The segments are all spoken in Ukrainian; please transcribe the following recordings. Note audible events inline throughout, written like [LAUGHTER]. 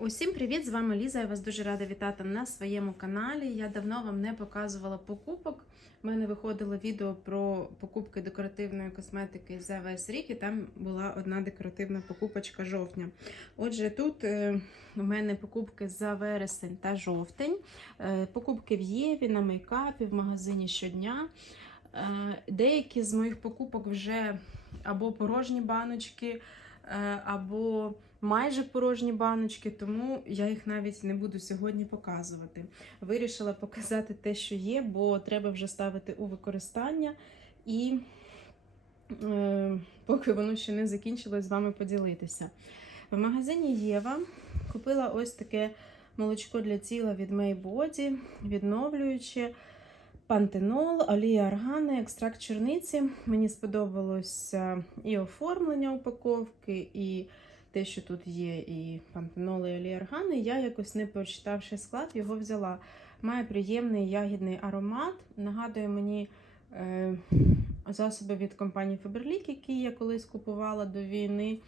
Усім привіт! З вами Ліза. Я вас дуже рада вітати на своєму каналі. Я давно вам не показувала покупок. У мене виходило відео про покупки декоративної косметики за весь рік, і там була одна декоративна покупочка жовтня. Отже, тут е, у мене покупки за вересень та жовтень, е, покупки в Єві, на мейкапі, в магазині щодня. Е, Деякі з моїх покупок вже або порожні баночки, або майже порожні баночки, тому я їх навіть не буду сьогодні показувати. Вирішила показати те, що є, бо треба вже ставити у використання і е, поки воно ще не закінчилось, з вами поділитися. В магазині Єва купила ось таке молочко для тіла від Maybody, відновлююче. Пантенол, олія аргани, екстракт чорниці. Мені сподобалося і оформлення упаковки, і те, що тут є і пантенол, і оліаргани. Я якось не прочитавши склад, його взяла. Має приємний ягідний аромат. Нагадує мені е, засоби від компанії Faberlic, які я колись купувала до війни.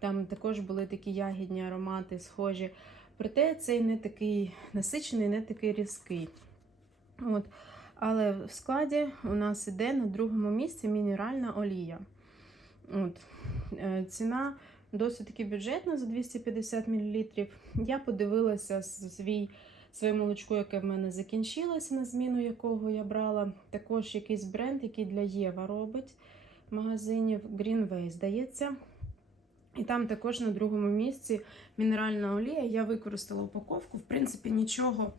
Там також були такі ягідні аромати, схожі. Проте цей не такий насичений, не такий різкий. От. Але в складі у нас іде на другому місці мінеральна олія. От. Е, Ціна досить таки бюджетна за 250 мл. Я подивилася свій, своє молочко, яке в мене закінчилося, на зміну якого я брала. Також якийсь бренд, який для Єва робить в магазині Greenway, здається. І там також на другому місці мінеральна олія. Я використала упаковку. В принципі, нічого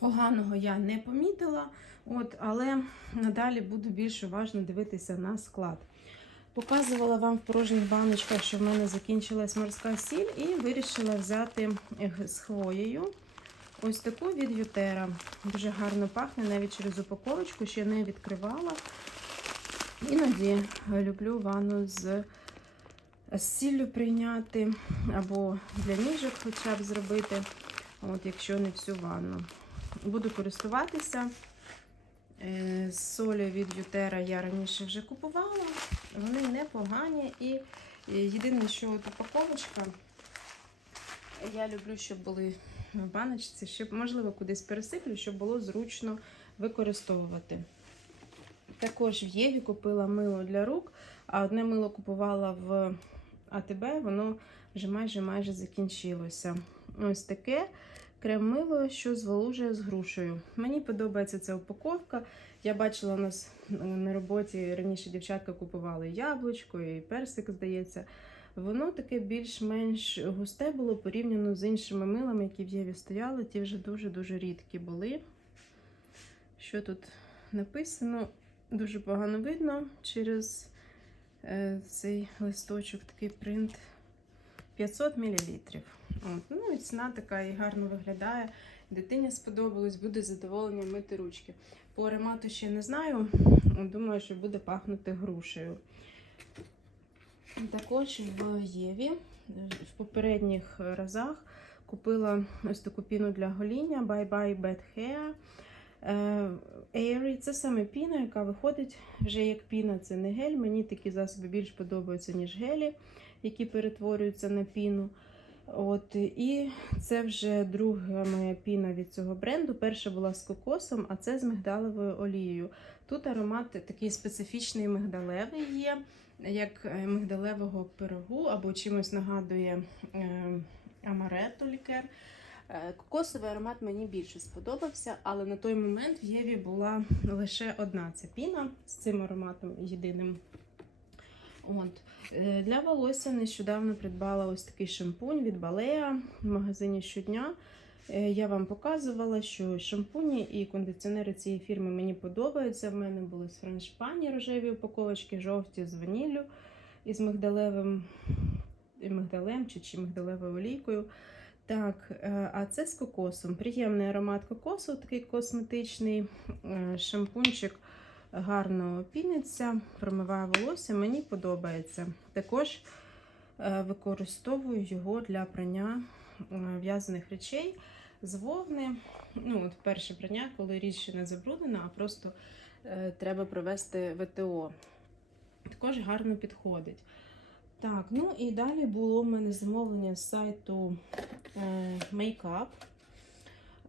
поганого я не помітила, от, але надалі буду більш уважно дивитися на склад. Показувала вам в порожніх баночках, що в мене закінчилась морська сіль, і вирішила взяти з хвоєю. Ось таку від Ютера. Дуже гарно пахне, навіть через упаковочку, ще не відкривала. Іноді люблю ванну з сіллю прийняти, або для ніжок хоча б зробити, от, якщо не всю ванну. Буду користуватися. З солі від Ютера я раніше вже купувала. Вони непогані. І єдине, що от упаковочка, я люблю, щоб були в баночці, щоб, можливо, кудись пересиплю, щоб було зручно використовувати. Також в Єві купила мило для рук, а одне мило купувала в АТБ, воно вже майже майже закінчилося. Ось таке крем-мило, що зволожує з грушею. Мені подобається ця упаковка. Я бачила у нас на роботі раніше дівчатка купували яблучко і персик, здається. Воно таке більш-менш густе було порівняно з іншими милами, які в Єві стояли. Ті вже дуже-дуже рідкі були. Що тут написано? Дуже погано видно через е, цей листочок, такий принт 500 мл. От. Ну і ціна така і гарно виглядає. Дитині сподобалось, буде задоволення мити ручки. По аромату ще не знаю. Думаю, що буде пахнути грушею. Також в Єві в попередніх разах купила ось таку піну для гоління Bye Bye Bad Hair. Airy. Це саме піна, яка виходить вже як піна, це не гель. Мені такі засоби більш подобаються, ніж гелі, які перетворюються на піну. От, І це вже друга моя піна від цього бренду. Перша була з кокосом, а це з мигдалевою олією. Тут аромат такий специфічний мигдалевий є, як мигдалевого пирогу, або чимось нагадує е, амаретто лікер. Е, Кокосовий аромат мені більше сподобався, але на той момент в Єві була лише одна ця піна з цим ароматом єдиним. От. Е, Для волосся нещодавно придбала ось такий шампунь від Балея в магазині щодня. Е, Я вам показувала, що шампуні і кондиціонери цієї фірми мені подобаються. В мене були з франшпані рожеві упаковочки, жовті з ваніллю із мигдалевим мигдалем чи, чи мигдалевою олійкою. Так, е, а це з кокосом. Приємний аромат кокосу, такий косметичний шампунчик гарно піниться, промиває волосся, мені подобається. Також використовую його для прання в'язаних речей з вовни. Ну, от Перше прання, коли річ не забруднена, а просто е, треба провести ВТО. Також гарно підходить. Так, ну і далі було в мене замовлення з сайту е, Makeup.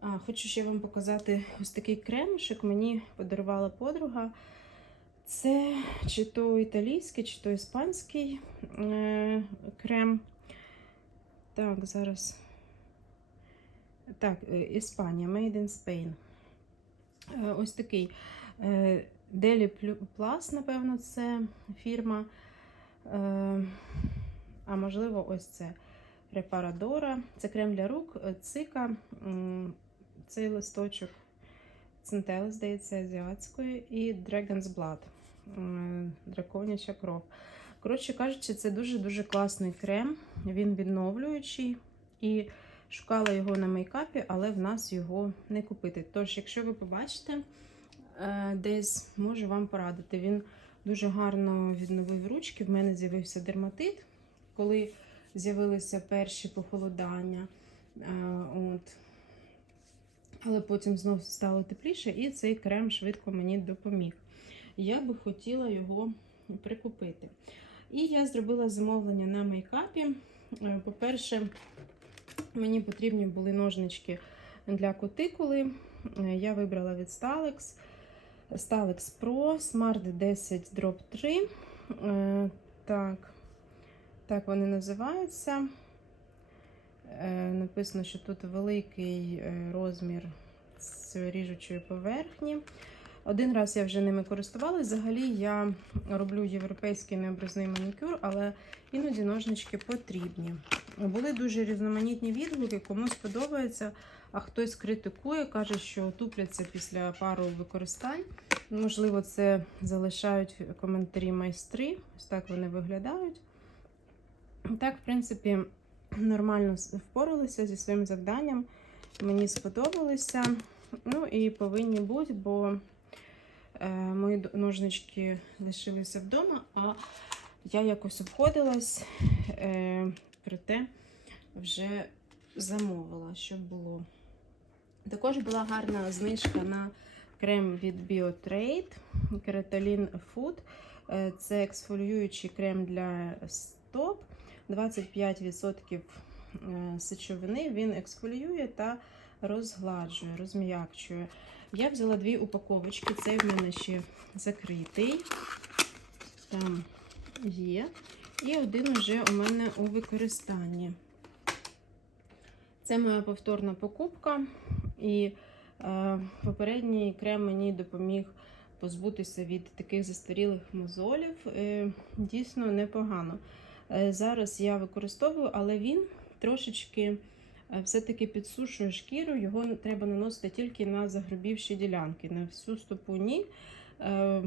Хочу ще вам показати ось такий кремушек. Мені подарувала подруга. Це чи то італійський, чи то іспанський е, крем. Так, зараз. Так, е, Іспанія, Made in Spain. Е, Ось такий е, Deli Plus, напевно, це фірма. Е, А можливо, ось це Репарадора. Це крем для рук, е, цика, цей листочок центели, здається, азіатської, і Dragon's Blood, драконяча кров. Коротше кажучи, це дуже-дуже класний крем. Він відновлюючий. І шукала його на мейкапі, але в нас його не купити. Тож, якщо ви побачите, е, десь можу вам порадити. Він дуже гарно відновив ручки. В мене з'явився дерматит, коли з'явилися перші похолодання. Е, От. Але потім знову стало тепліше, і цей крем швидко мені допоміг. Я би хотіла його прикупити. І я зробила замовлення на мейкапі. Е, По-перше, мені потрібні були ножнички для кутикули. Е, Я вибрала від Stalex. Stalex Pro Smart 10 Drop 3. Е, Так, так вони називаються. Е, Написано, що тут великий е, розмір з ріжучої поверхні. Один раз я вже ними користувалась. Взагалі я роблю європейський необразний манікюр, але іноді ножнички потрібні. Були дуже різноманітні відгуки, комусь подобається, а хтось критикує, каже, що тупляться після пару використань. Можливо, це залишають коментарі майстри. Ось так вони виглядають. Так, в принципі, нормально впоралися зі своїм завданням. Мені сподобалося. Ну і повинні бути, бо е, мої ножнички лишилися вдома, а я якось обходилась, е, проте вже замовила, щоб було. Також була гарна знижка на крем від BioTrade Keratin Food. Е, Це ексфоліюючий крем для стоп. 25% е, сечовини. Він ексфоліює та розгладжує, розм'якчує. Я взяла дві упаковочки. Цей в мене ще закритий. Там є. І один уже у мене у використанні. Це моя повторна покупка. І е, попередній крем мені допоміг позбутися від таких застарілих мозолів. Е, дійсно непогано. Е, зараз я використовую, але він трошечки е, все-таки підсушує шкіру. Його треба наносити тільки на загрубівші ділянки, на всю стопу ні, е,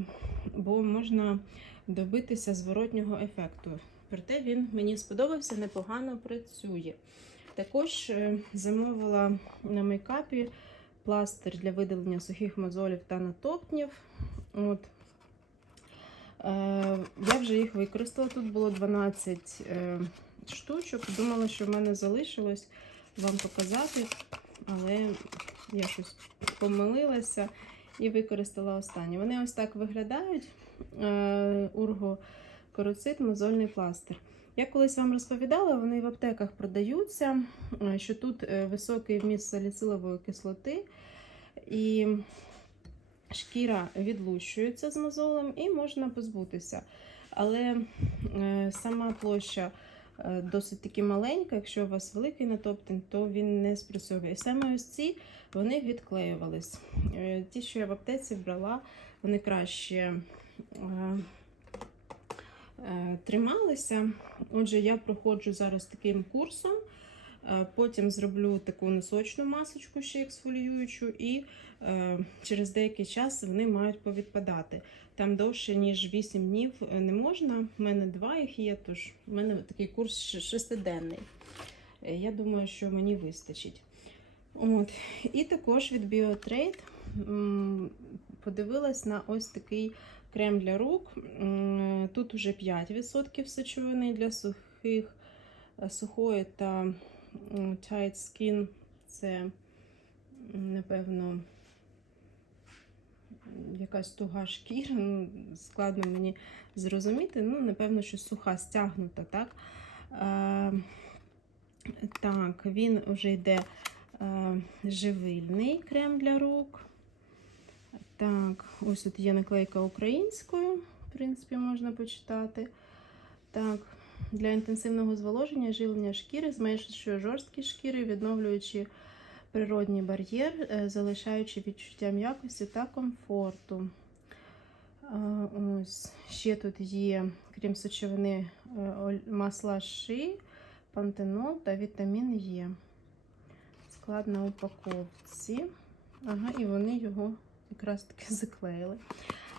бо можна добитися зворотнього ефекту. Проте він мені сподобався, непогано працює. Також замовила на мейкапі пластир для видалення сухих мозолів та натопнів. От. Я вже їх використала. Тут було 12 е, штучок. Думала, що в мене залишилось вам показати, але я щось помилилася і використала останнє. Вони ось так виглядають. Е, Урго короцит, мозольний пластир. Я колись вам розповідала, вони в аптеках продаються, е, що тут високий вміст саліцилової кислоти, і шкіра відлущується з мозолем і можна позбутися. Але е, сама площа е, досить таки маленька. Якщо у вас великий натоптин, то він не спрацьовує. І саме ось ці вони відклеювались. Е, Ті, що я в аптеці брала, вони краще. Трималися. Отже, я проходжу зараз таким курсом. Е, Потім зроблю таку носочну масочку, ще ексфоліюючу, і е, через деякий час вони мають повідпадати. Там довше, ніж 8 днів е, не можна. У мене два їх є, тож в мене такий курс шестиденний. Я думаю, що мені вистачить. От. І також від м, подивилась на ось такий крем для рук. Тут уже 5% сечовини для сухих, сухої та tight skin. Це, напевно, якась туга шкіра, ну, складно мені зрозуміти. Ну, напевно, що суха стягнута, так? Е, так, він вже йде е, живильний крем для рук. Так, ось тут є наклейка українською, в принципі, можна почитати. Так, для інтенсивного зволоження, живлення шкіри, зменшуючи жорсткі шкіри, відновлюючи природній бар'єр, е, залишаючи відчуття м'якості та комфорту. Ось ще тут є, крім сечовини, е, масла ши, пантенол та вітамін Е. Склад на упаковці. Ага, і вони його якраз таки заклеїли.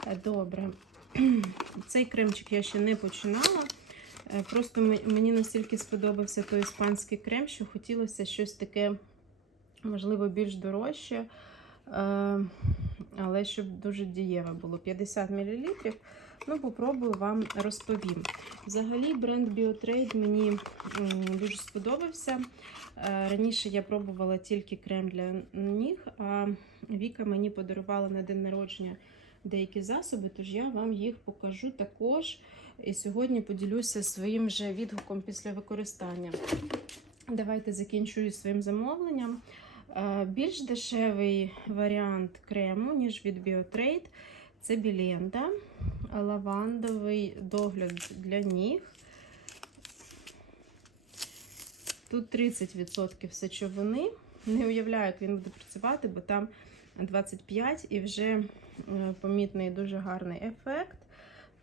Е, Добре. [CLEARS THROAT] Цей кремчик я ще не починала. Е, Просто мені настільки сподобався той іспанський крем, що хотілося щось таке, можливо, більш дорожче, е, але щоб дуже дієве було. 50 мл. Ну, попробую вам розповім. Взагалі, бренд BioTrade мені дуже сподобався. Е, Раніше я пробувала тільки крем для ніг, а Віка мені подарувала на день народження деякі засоби, тож я вам їх покажу також. І сьогодні поділюся своїм же відгуком після використання. Давайте закінчую своїм замовленням. Е, Більш дешевий варіант крему, ніж від BioTrade, це Біленда, лавандовий догляд для ніг. Тут 30% сечовини. Не уявляю, як він буде працювати, бо там 25 і вже е, помітний дуже гарний ефект.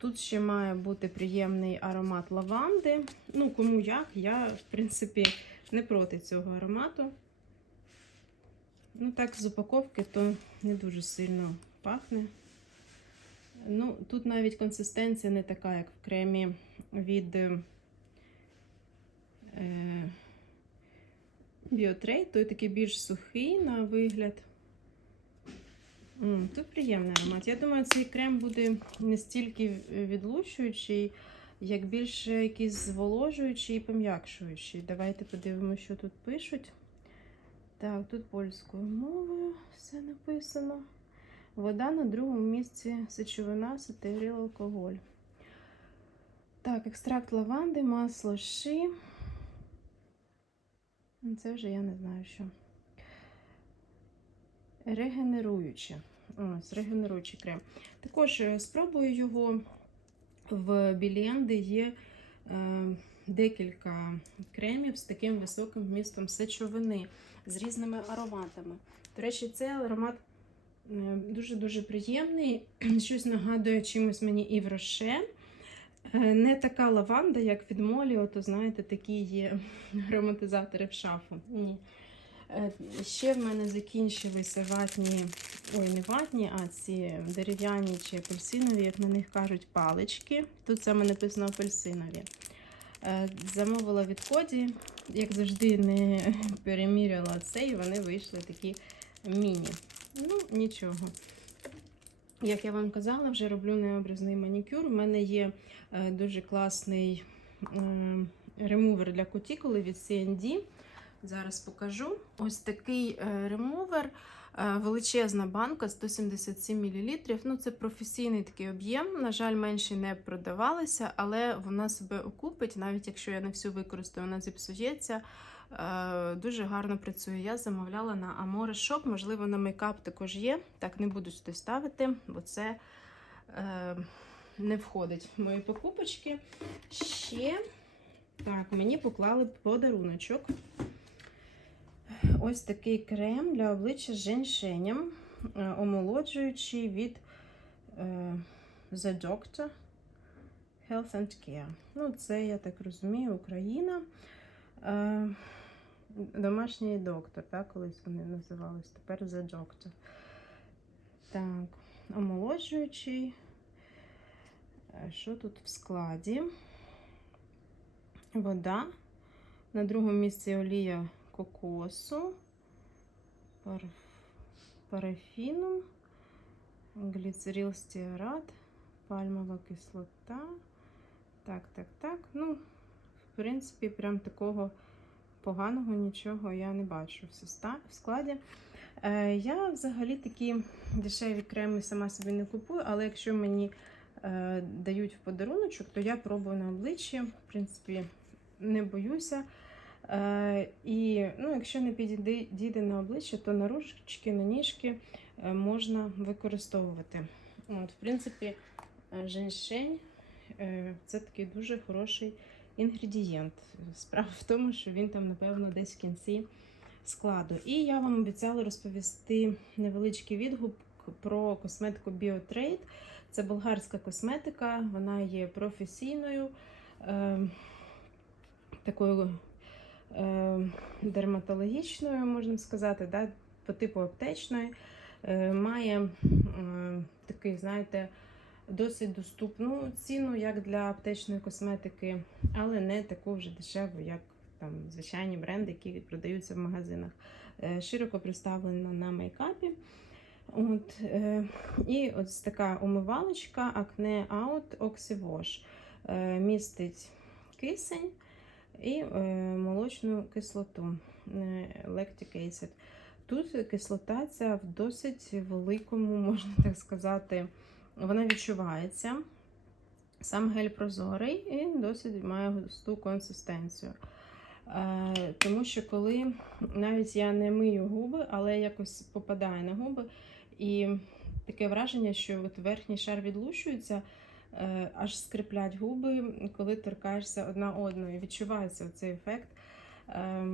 Тут ще має бути приємний аромат лаванди. Ну, кому як, я, в принципі, не проти цього аромату. Ну, так, з упаковки то не дуже сильно пахне. Ну, тут навіть консистенція не така, як в кремі від е, Біотрейд, той такий більш сухий на вигляд. Тут приємний аромат. Я думаю, цей крем буде не стільки відлущуючий, як більше якийсь зволожуючий і пом'якшуючий. Давайте подивимося, що тут пишуть. Так, тут польською мовою все написано. Вода на другому місці сечовина, сатирил, алкоголь. Так, екстракт лаванди, масло ши. Це вже я не знаю що. Регенеруюче. Ось, регенеруючий крем. Також е, спробую його в Біліенди є е, декілька кремів з таким високим вмістом сечовини з різними ароматами. До речі, цей аромат е, дуже-дуже приємний. [CLEARS THROAT] Щось нагадує чимось мені і в Роше. Е, Не така лаванда, як від Молі, ото знаєте, такі є [LAUGHS] ароматизатори в шафу. Ні. Е, Ще в мене закінчилися ватні, ой, не ватні, а ці дерев'яні чи апельсинові, як на них кажуть, палички. Тут саме написано апельсинові. Е, Замовила від Коді, як завжди, не [LAUGHS] переміряла це, і вони вийшли такі міні. Ну, нічого. Як я вам казала, вже роблю необразний манікюр. У мене є е, дуже класний ремувер для кутікули від CND. Зараз покажу. Ось такий е, ремувер, е, величезна банка 177 мл. Ну, це професійний такий об'єм. На жаль, менші не продавалися, але вона себе окупить, навіть якщо я не всю використаю, вона зіпсується. Е, Дуже гарно працює. Я замовляла на Amore Shop, можливо, на мейкап також є. Так, не буду сюди ставити, бо це е, не входить в мої покупочки. Ще так, мені поклали подаруночок. Ось такий крем для обличчя з женьшенем, е, омолоджуючий від е, The Doctor Health and Care. Ну, це, я так розумію, Україна. Е, Домашній доктор, так, колись вони називались. Тепер The Doctor. Так, омолоджуючий. Що тут в складі? Вода. На другому місці олія кокосу, пар... парафіном, гліцерил пальмова кислота. Так, так, так. Ну, в принципі, прям такого поганого нічого я не бачу в складі. Е, Я взагалі такі дешеві креми сама собі не купую, але якщо мені е, дають в подаруночок, то я пробую на обличчі. В принципі, не боюся. Е, і ну, якщо не підійде на обличчя, то на ручки, на ніжки е, можна використовувати. От, в принципі, е, женьшень це такий дуже хороший інгредієнт. Справа в тому, що він там, напевно, десь в кінці складу. І я вам обіцяла розповісти невеличкий відгук про косметику BioTrade. Це болгарська косметика, вона є професійною, е, такою дерматологічною, можна сказати, да, по типу аптечної. Е, має е, такий, знаєте, досить доступну ціну, як для аптечної косметики, але не таку вже дешеву, як там звичайні бренди, які продаються в магазинах. Е, Широко представлена на мейкапі. От, е, і ось така умивалочка Acne Out Oxywash. Е, містить кисень і е, молочну кислоту е, lactic acid. Тут кислота ця в досить великому, [LAUGHS] можна так сказати, вона відчувається. Сам гель прозорий і досить має густу консистенцію. Е, тому що коли навіть я не мию губи, але якось попадає на губи, і таке враження, що от верхній шар відлущується, аж скриплять губи, коли торкаєшся одна одної. Відчувається цей ефект. Е,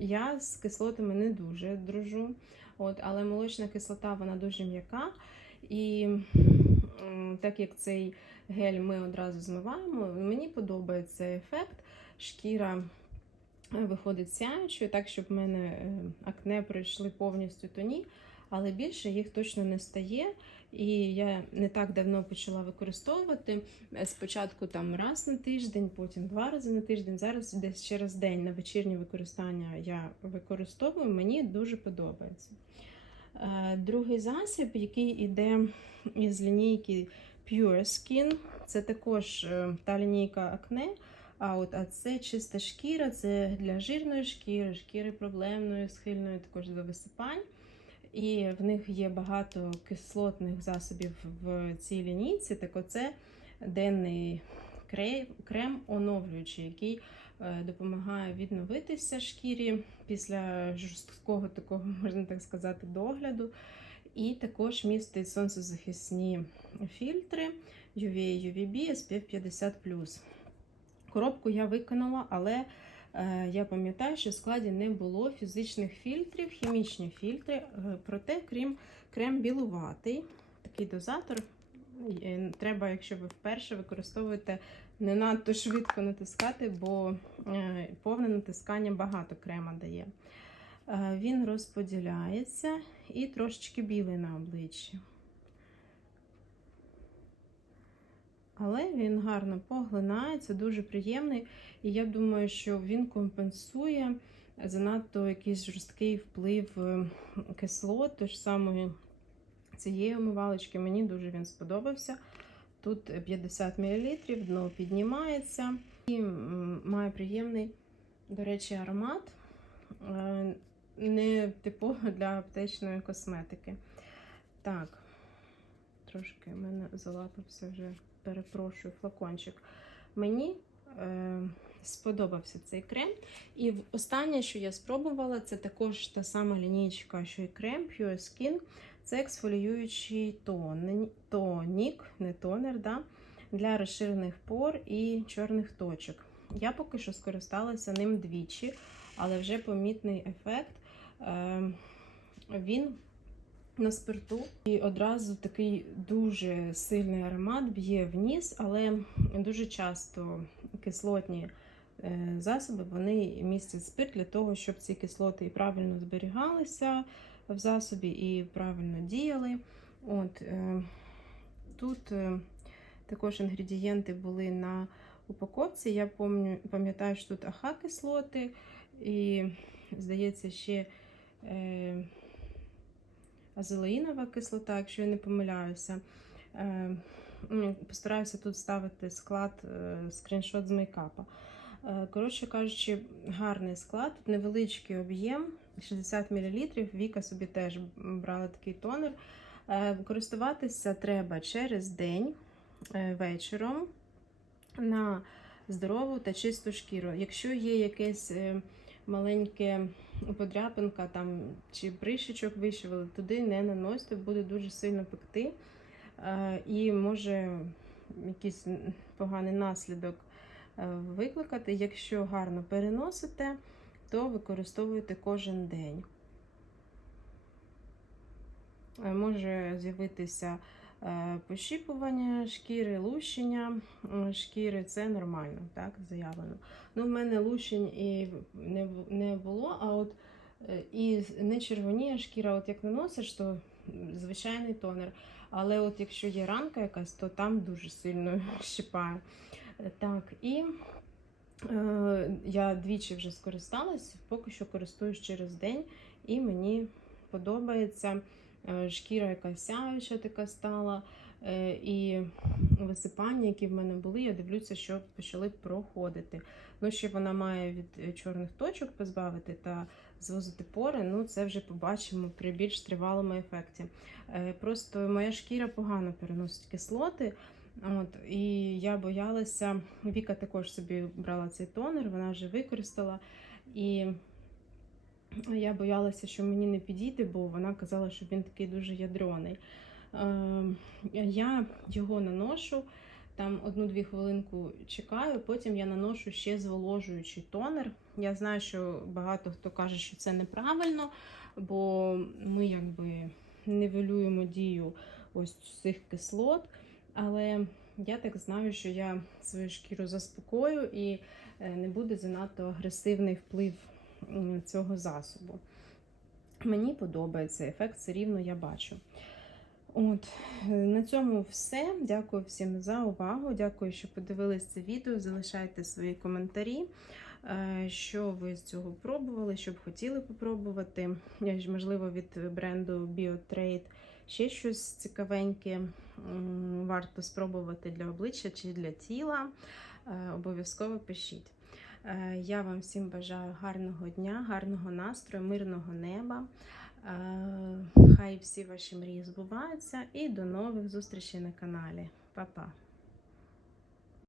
я з кислотами не дуже дружу, от, але молочна кислота вона дуже м'яка. І так як цей гель ми одразу змиваємо, мені подобається ефект. Шкіра е, виходить сяючою, так, щоб в мене е, акне пройшли повністю то ні, але більше їх точно не стає. І я не так давно почала використовувати. Спочатку там раз на тиждень, потім два рази на тиждень. Зараз десь через день на вечірнє використання я використовую, мені дуже подобається. Е, Другий засіб, який йде із лінійки Pure Skin, це також е, та лінійка акне. А от а це чиста шкіра, це для жирної шкіри, шкіри проблемної, схильної також до висипань. І в них є багато кислотних засобів в цій лінійці. Так оце денний крем, оновлюючий, який е, допомагає відновитися шкірі після жорсткого такого, можна так сказати, догляду. І також містить сонцезахисні фільтри UVA, UVB, SPF 50 Коробку я виконала, але я пам'ятаю, що в складі не було фізичних фільтрів, хімічні фільтри. Е, проте, крім крем білуватий, такий дозатор. Е, Треба, якщо ви вперше використовуєте, не надто швидко натискати, бо е, повне натискання багато крема дає. Е, Він розподіляється і трошечки білий на обличчі. Але він гарно поглинається, дуже приємний. І я думаю, що він компенсує занадто якийсь жорсткий вплив е, кислот, тож самої цієї омивалочки. Мені дуже він сподобався. Тут 50 мл, дно піднімається і має приємний, до речі, аромат. Е, Не типово для аптечної косметики. Так, трошки в мене залапався вже перепрошую, флакончик. Мені е, сподобався цей крем. І останнє, що я спробувала, це також та сама лінійка, що і крем Pure Skin. Це ексфоліюючий тон, тонік, не тонер, да, для розширених пор і чорних точок. Я поки що скористалася ним двічі, але вже помітний ефект. Е, він на спирту. І одразу такий дуже сильний аромат б'є в ніс, але дуже часто кислотні е, засоби вони містять спирт для того, щоб ці кислоти і правильно зберігалися в засобі і правильно діяли. От, е, Тут е, також інгредієнти були на упаковці. Я пам'ятаю, що тут АХ-кислоти і, здається, ще. Азелаїнова кислота, якщо я не помиляюся. Е, ну, Постараюся тут ставити склад, е, скріншот з мейкапа. Е, Коротше кажучи, гарний склад, тут невеличкий об'єм, 60 мл. Віка собі теж брала такий тонер. Користуватися треба через день вечором на здорову та чисту шкіру. Якщо є якесь маленьке подряпинка там, чи прищичок вищивали, туди не наносьте, буде дуже сильно пекти е, і може якийсь поганий наслідок е, викликати. Якщо гарно переносите, то використовуйте кожен день. Е, Може з'явитися пощіпування шкіри, лущення е, шкіри, це нормально, так, заявлено. Ну, в мене лущень і не, не було, а от е, і не червоніє шкіра, от як наносиш, то звичайний тонер. Але от якщо є ранка якась, то там дуже сильно [LAUGHS] щипає. Е, Так, і е, я двічі вже скористалась, поки що користуюсь через день, і мені подобається. Е, Шкіра якась сяюча така стала, е, і висипання, які в мене були, я дивлюся, що почали проходити. Ну, ще вона має від чорних точок позбавити та звозити пори. Ну, це вже побачимо при більш тривалому ефекті. Е, Просто моя шкіра погано переносить кислоти. От, і я боялася, Віка також собі брала цей тонер, вона вже використала. І я боялася, що мені не підійде, бо вона казала, що він такий дуже ядроний. Е, я його наношу, там одну-дві хвилинку чекаю, потім я наношу ще зволожуючий тонер. Я знаю, що багато хто каже, що це неправильно, бо ми якби нивелюємо дію ось цих кислот. Але я так знаю, що я свою шкіру заспокою і е, не буде занадто агресивний вплив цього засобу. Мені подобається ефект, все рівно я бачу. От, е, на цьому все. Дякую всім за увагу. Дякую, що подивились це відео. Залишайте свої коментарі, е, що ви з цього пробували, що б хотіли попробувати. Можливо, від бренду BioTrade ще щось цікавеньке варто спробувати для обличчя чи для тіла. Е, Обов'язково пишіть. Е, Я вам всім бажаю гарного дня, гарного настрою, мирного неба. Е, Хай всі ваші мрії збуваються і до нових зустрічей на каналі. Па-па!